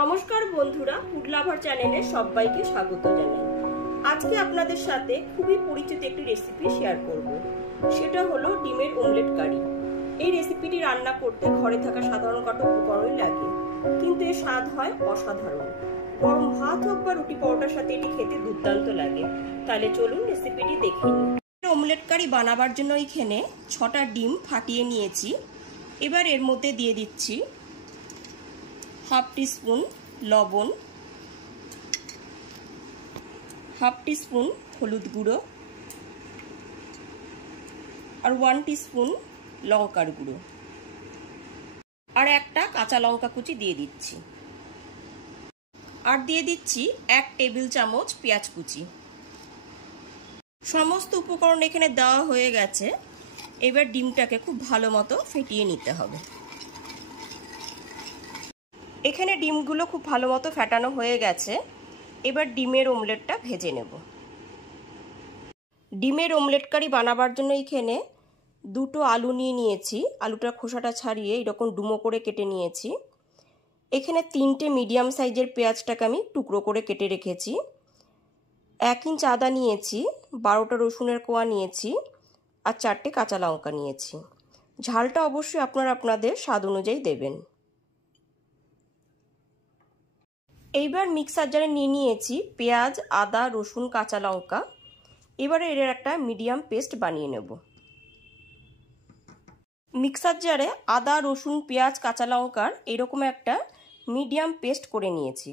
নমস্কার বন্ধুরা, food lover চ্যানেলে সবাইকে স্বাগত জানাই। আজকে আপনাদের সাথে খুবই পরিচিত একটি রেসিপি শেয়ার করব। সেটা হলো ডিমের অমলেট কারি। এই রেসিপিটি রান্না করতে ঘরে থাকা সাধারণ কটা উপকরণই লাগে, কিন্তু এর স্বাদ হয় অসাধারণ। গরম ভাত হোক বা রুটি পরোটার সাথে এটি খেতে দুর্দান্ত লাগে। তাহলে চলুন রেসিপিটি দেখে নিই। অমলেট কারি বানাবার জন্য এখানে 6টা ডিম ফাটিয়ে নিয়েছি। এবার এর মধ্যে দিয়ে দিচ্ছি হাফ টিস্পুন লবণ, হাফ টিস্পুন হলুদ গুঁড়ো আর 1 টিস্পুন লঙ্কার গুঁড়ো আর একটা কাঁচা লঙ্কা কুচি দিয়ে দিচ্ছি। আর দিয়ে দিচ্ছি 1 টেবিল চামচ পেঁয়াজ কুচি। সমস্ত উপকরণ এখানে দেওয়া হয়ে গেছে। এবার ডিমটাকে খুব ভালো মতো ফেটিয়ে নিতে হবে। এখানে ডিমগুলো খুব ভালো মতো ফেটানো হয়ে গেছে। এবার ডিমের অমলেটটা ভেজে নেব। ডিমের অমলেট কারি বানাবার জন্য এখানে 2টো আলু নিয়ে নিয়েছি। আলুটার খোসাটা ছাড়িয়ে এরকম ডুমো করে কেটে নিয়েছি। এখানে 3টে মিডিয়াম সাইজের পেঁয়াজটাকে আমি টুকরো করে কেটে রেখেছি। 1 ইঞ্চ আদা নিয়েছি, 12টা রসুনের কোয়া নিয়েছি আর 4টে কাঁচা লঙ্কা নিয়েছি। ঝালটা অবশ্যই আপনাদের স্বাদ অনুযায়ী দেবেন। এইবার মিক্সার জারে নিয়ে নিয়েছি পেঁয়াজ, আদা, রসুন, কাঁচা লঙ্কা। এবারে এর একটা মিডিয়াম পেস্ট বানিয়ে নেব। মিক্সার জারে আদা, রসুন, পেঁয়াজ, কাঁচা লঙ্কার এরকম একটা মিডিয়াম পেস্ট করে নিয়েছি।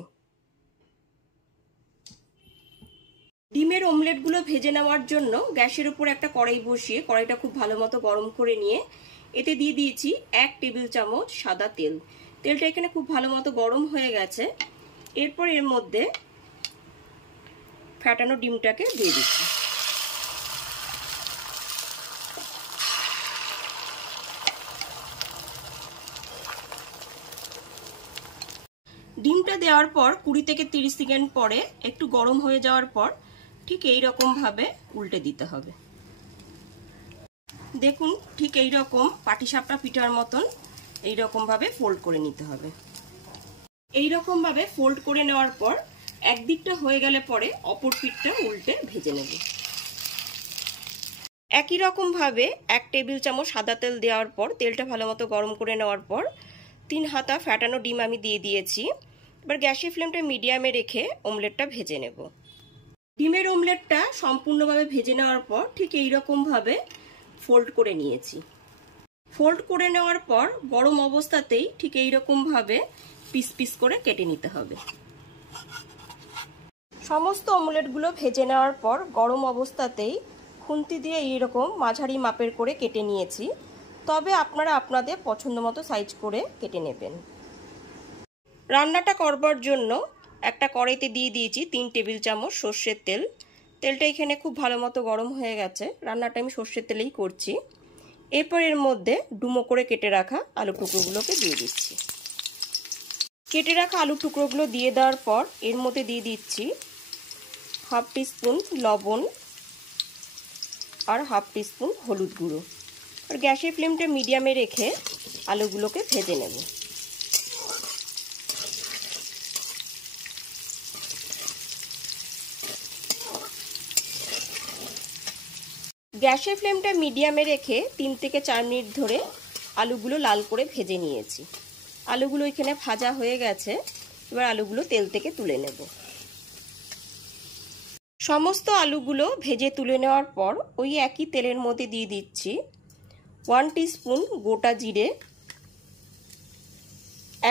ডিমের অমলেটগুলো ভেজে নেওয়ার জন্য গ্যাসের উপর একটা কড়াই বসিয়ে কড়াইটা খুব ভালো মতো গরম করে নিয়ে এতে দিয়ে দিয়েছি 1 টেবিল চামচ সাদা তেল। তেলটা এখানে খুব ভালো মতো গরম হয়ে গেছে। এরপর এর মধ্যে ফেটানো ডিমটাকে দিয়ে দিচ্ছি। ডিমটা দেওয়ার পর 20 থেকে 30 সেকেন্ড পরে একটু গরম হয়ে যাওয়ার পর ঠিক এই রকম ভাবে উল্টে দিতে হবে। দেখুন, ঠিক এই রকম পাটিসাপটা পিঠার মতন এই রকম ভাবে ফোল্ড করে নিতে হবে। এই রকম ভাবে ফোল্ড করে নেওয়ার পর একদিকটা হয়ে গেলে পরে অপর পিঠটা উল্টে ভেজে নেব। একই রকম ভাবে 1 টেবিল চামচ সাদা তেল দেওয়ার পর তেলটা ভালো মতো গরম করে নেওয়ার পর 3 হাতা ফেটানো ডিম আমি দিয়ে দিয়েছি। এবার গ্যাসের ফ্লেমটা মিডিয়ামে রেখে অমলেটটা ভেজে নেব। ডিমের অমলেটটা সম্পূর্ণভাবে ভেজে নেওয়ার পর ঠিক এই রকম ভাবে ফোল্ড করে নিয়েছি। ফোল্ড করে নেওয়ার পর গরম অবস্থাতেই ঠিক এই রকম ভাবে পিস পিস করে কেটে নিতে হবে। সমস্ত অমলেটগুলো ভেজে নেওয়ার পর গরম অবস্থাতেই খুন্তি দিয়ে এইরকম মাঝারি মাপের করে কেটে নিয়েছি। তবে আপনারা আপনাদের পছন্দ মতো সাইজ করে কেটে নেবেন। রান্নাটা করবার জন্য একটা কড়াইতে দিয়ে দিয়েছি 3 টেবিল চামচ সর্ষের তেল। তেলটা এখানে খুব ভালো মতো গরম হয়ে গেছে। রান্নাটা আমি সর্ষের তেলেই করছি। এরপর এর মধ্যে ডুমো করে কেটে রাখা আলু টুকরোগুলোকে দিয়ে দিচ্ছি। কেটে রাখা আলু টুকরোগুলো দিয়ে দেওয়ার পর এর মধ্যে দিয়ে দিচ্ছি হাফ টিস্পুন লবণ আর হাফ টিস্পুন হলুদ গুঁড়ো। আর গ্যাসের ফ্লেমটা মিডিয়ামে রেখে আলুগুলোকে ভেজে নেব। গ্যাসের ফ্লেমটা মিডিয়ামে রেখে 3 থেকে 4 মিনিট ধরে আলুগুলো লাল করে ভেজে নিয়েছি। আলুগুলো এখানে ভাজা হয়ে গেছে। এবার আলুগুলো তেল থেকে তুলে নেব। সমস্ত আলুগুলো ভেজে তুলে নেওয়ার পর ওই একই তেলের মধ্যে দিয়ে দিচ্ছি 1 টিস্পুন গোটা জিরে,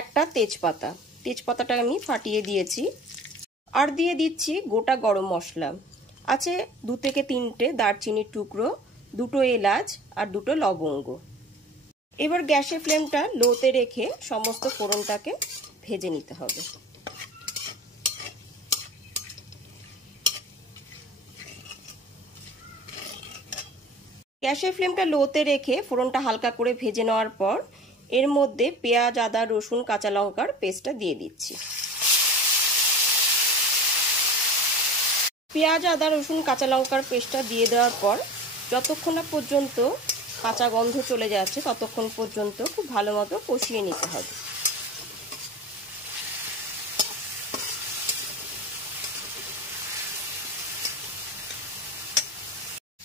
একটা তেজপাতা। তেজপাতাটা আমি ফাটিয়ে দিয়েছি। আর দিয়ে দিচ্ছি গোটা গরম মশলা। আছে 2 থেকে 3টে দারচিনির টুকরো, 2টো এলাচ আর 2টো লবঙ্গ। এবার গ্যাসের ফ্লেমটা লোতে রেখে সমস্ত ফোড়নটাকে ভেজে নিতে হবে। গ্যাসের ফ্লেমটা লোতে রেখে ফোড়নটা হালকা করে ভেজে নেওয়ার পর এর মধ্যে পেঁয়াজ, আদা, রসুন, কাঁচা লঙ্কার পেস্টটা দিয়ে দিচ্ছি। পেঁয়াজ, আদা, রসুন, কাঁচা লঙ্কার পেস্টটা দিয়ে দেওয়ার পর যতক্ষণ না পর্যন্ত কাঁচা গন্ধ চলে যাচ্ছে ততক্ষণ পর্যন্ত খুব ভালো মতো কষিয়ে নিতে হবে।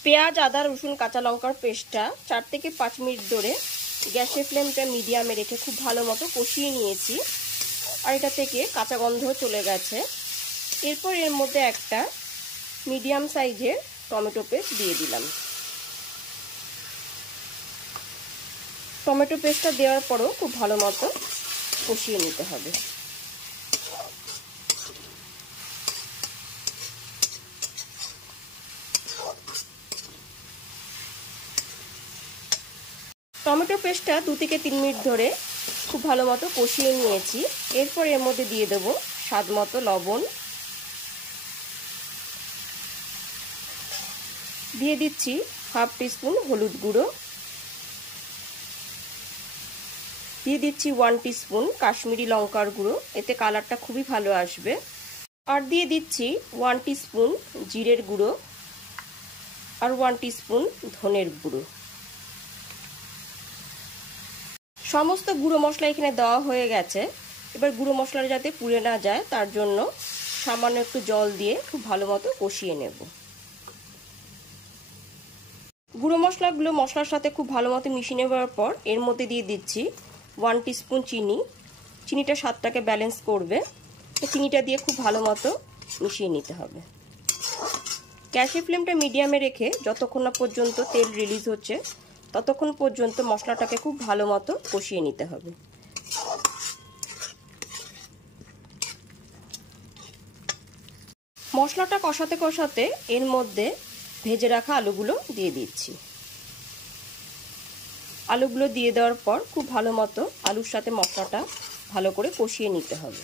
পেঁয়াজ, আদা, রসুন, কাঁচা লঙ্কার পেস্টটা 4 থেকে 5 মিনিট ধরে গ্যাসের ফ্লেমটা মিডিয়ামে রেখে খুব ভালো মতো কষিয়ে নিয়েছি। আর এটা থেকে কাঁচা গন্ধ চলে গেছে। এরপর এর মধ্যে একটা মিডিয়াম সাইজের টমেটো পেস্ট দিয়ে দিলাম। টমেটো পেস্টটা দেওয়ার পরও খুব ভালো মতো কষিয়ে নিতে হবে। টমেটো পেস্টটা 2 থেকে 3 মিনিট ধরে খুব ভালো মতো কষিয়ে নিয়েছি। এরপর এর মধ্যে দিয়ে দেবো স্বাদ মতো লবণ, দিয়ে দিচ্ছি হাফ টিস্পুন হলুদ গুঁড়ো, দিয়ে দিচ্ছি 1 টিস্পুন কাশ্মীরি লঙ্কার গুঁড়ো, এতে কালারটা খুবই ভালো আসবে। আর দিয়ে দিচ্ছি 1 টিস্পুন জিরের গুঁড়ো আর 1 টিস্পুন ধনের গুঁড়ো। সমস্ত গুঁড়ো মশলা এখানে দেওয়া হয়ে গেছে। এবার গুঁড়ো মশলাটা যাতে পুড়ে না যায় তার জন্য সামান্য একটু জল দিয়ে খুব ভালো মতো কষিয়ে নেব। গুঁড়ো মশলাগুলো মশলার সাথে খুব ভালো মতো মিশিয়ে নেওয়ার পর এর মধ্যে দিয়ে দিচ্ছি 1 টিস্পুন চিনি। চিনিটা স্বাদটাকে ব্যালেন্স করবে। চিনিটা দিয়ে খুব ভালো মতো মিশিয়ে নিতে হবে। গ্যাসের ফ্লেমটা মিডিয়ামে রেখে যতক্ষণ না পর্যন্ত তেল রিলিজ হচ্ছে ততক্ষণ পর্যন্ত মশলাটাকে খুব ভালো মতো কষিয়ে নিতে হবে। মশলাটা কষাতে কষাতে এর মধ্যে ভেজে রাখা আলুগুলো দিয়ে দিচ্ছি। আলুগুলো দিয়ে দেওয়ার পর খুব ভালো মতো আলুর সাথে মশলাটা ভালো করে কষিয়ে নিতে হবে।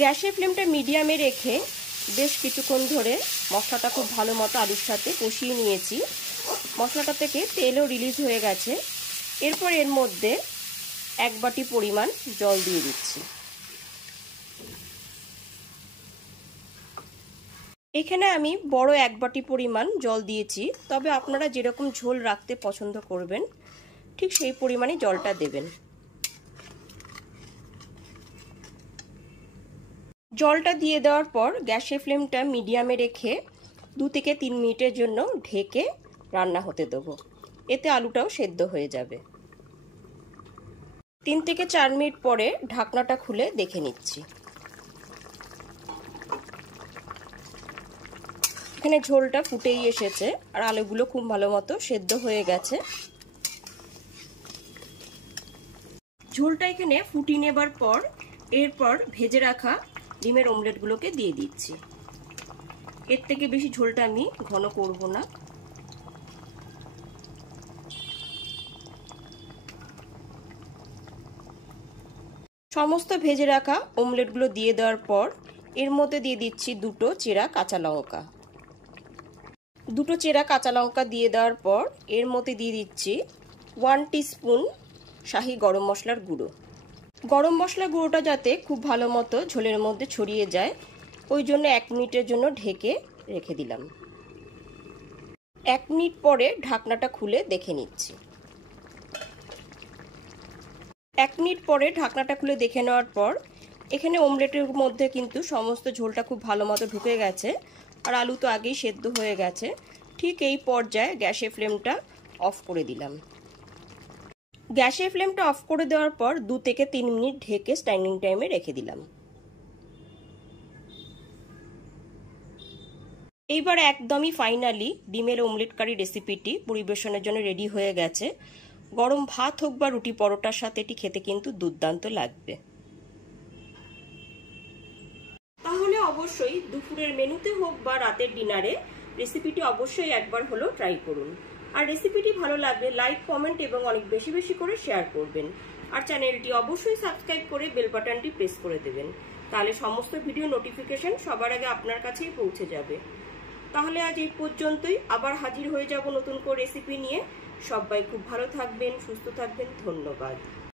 গ্যাসের ফ্লেমটা মিডিয়ামে রেখে বেশ কিছুক্ষণ ধরে মশলাটা খুব ভালো মতো আলুর সাথে কষিয়ে নিয়েছি। মশলাটা থেকে তেলও রিলিজ হয়ে গেছে। এরপর এর মধ্যে 1 বাটি পরিমাণ জল দিয়ে দিচ্ছি। এখানে আমি বড় 1 বাটি পরিমাণ জল দিয়েছি, তবে আপনারা যেরকম ঝোল রাখতে পছন্দ করবেন ঠিক সেই পরিমাণে জলটা দেবেন। জলটা দিয়ে দেওয়ার পর গ্যাসের ফ্লেমটা মিডিয়ামে রেখে 2 থেকে 3 মিনিটের জন্য ঢেকে রান্না হতে দেবো। এতে আলুটাও সেদ্ধ হয়ে যাবে। 3 থেকে 4 মিনিট পরে ঢাকনাটা খুলে দেখে নিচ্ছি। এখানে ঝোলটা ফুটেই এসেছে আর আলুগুলো খুব ভালো মতো সেদ্ধ হয়ে গেছে। ঝোলটা এখানে ফুটিয়ে নেবার পর এরপর ভেজে রাখা ডিমের অমলেটগুলোকে দিয়ে দিচ্ছি। এর থেকে বেশি ঝোলটা আমি ঘন করব না। সমস্ত ভেজে রাখা অমলেটগুলো দিয়ে দেওয়ার পর এর মধ্যে দিয়ে দিচ্ছি 2টো চেরা কাঁচা লঙ্কা। 2টো চেরা কাঁচা লঙ্কা দিয়ে দেওয়ার পর এর মধ্যে দিয়ে দিচ্ছি 1 টিস্পুন শাহি গরম মশলার গুঁড়ো। গরম মশলা গুঁড়োটা যাতে খুব ভালো মতো ঝোলের মধ্যে ছড়িয়ে যায় ওই জন্য 1 মিনিটের জন্য ঢেকে রেখে দিলাম। 1 মিনিট পরে ঢাকনাটা খুলে দেখে নিচ্ছি। 1 মিনিট পরে ঢাকনাটা খুলে দেখে নেওয়ার পর এখানে অমলেটের মধ্যে কিন্তু সমস্ত ঝোলটা খুব ভালো মতো ঢুকে গেছে আর আলু তো আগেই সেদ্ধ হয়ে গেছে। ঠিক এই পর্যায়ে গ্যাসের ফ্লেমটা অফ করে দিলাম। গ্যাসের ফ্লেমটা অফ করে দেওয়ার পর 2 থেকে 3 মিনিট ঢেকে স্ট্যান্ডিং টাইমে রেখে দিলাম। এইবার একদমই ফাইনালি ডিমের অমলেট কারি রেসিপিটি পরিবেশনের জন্য রেডি হয়ে গেছে। গরম ভাত হোক বা রুটি পরোটার সাথে এটি খেতে কিন্তু দুর্দান্ত লাগবে। তাহলে অবশ্যই দুপুরের মেনুতে হোক বা রাতের ডিনারে রেসিপিটি অবশ্যই একবার হলো ট্রাই করুন। আর রেসিপিটি ভালো লাগলে লাইক, কমেন্ট এবং অনেক বেশি বেশি করে শেয়ার করবেন। আর চ্যানেলটি অবশ্যই সাবস্ক্রাইব করে বেল বাটনটি প্রেস করে দেবেন, তাহলে সমস্ত ভিডিও নোটিফিকেশন সবার আগে আপনার কাছেই পৌঁছে যাবে। তাহলে আজ এই পর্যন্তই, আবার হাজির হয়ে যাব নতুন করে রেসিপি নিয়ে। সবাই খুব ভালো থাকবেন, সুস্থ থাকবেন। ধন্যবাদ।